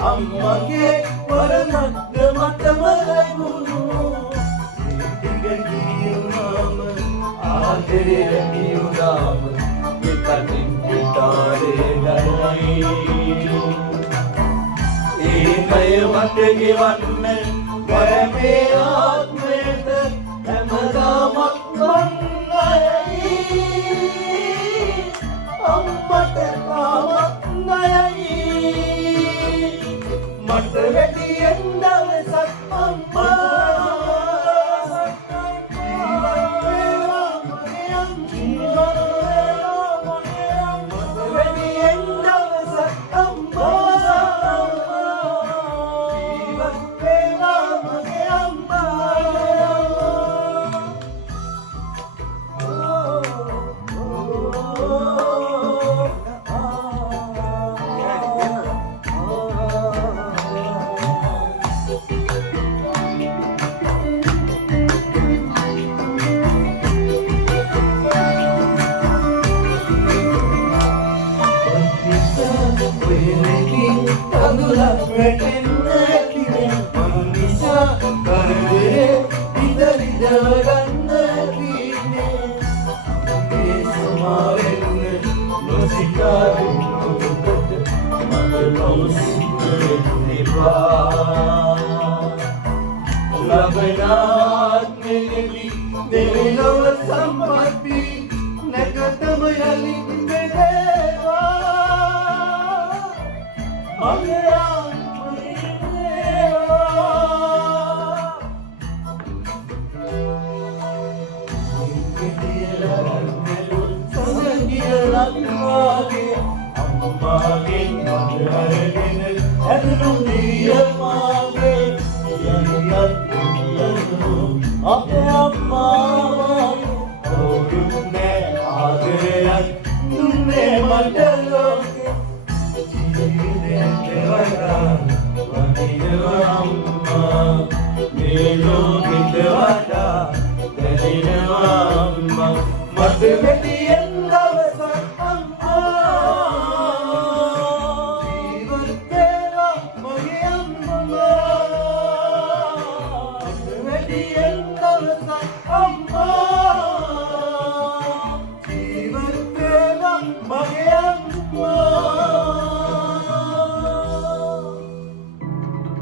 අම්මගේ වරනක්ද මටම ලැබුණු ටික කියුනාම ආදරේ කියුනාම පිටින් පිටාරේ ගලයි ඒකය මට ගෙවන්න වරමේ ආත්මයට හැමදාමත් මංගලයි අම්මට තාමත් නයයි මට වැඩියෙන් දවසක් අම්මා දෙවිලොව සම්පත්ති නැකතම යලින් බෙදේවා මගේ අම්මාගෙන් මගහරගෙන ඇතුළු නියමාගේ අපේ අම්මා ඕරුන්නේ ආදරයක් දුන්නේ මට ලෝකේ ජීවිතේ වඩා වටිනවා අම්මා මේ ලෝකෙට වඩා දැනෙනවා අම්මා මට වැඩියෙන් දවසක් අම්මා ජීවිතේවා මගේ අම්මා මට වැඩියෙන් දවසක් අම්මා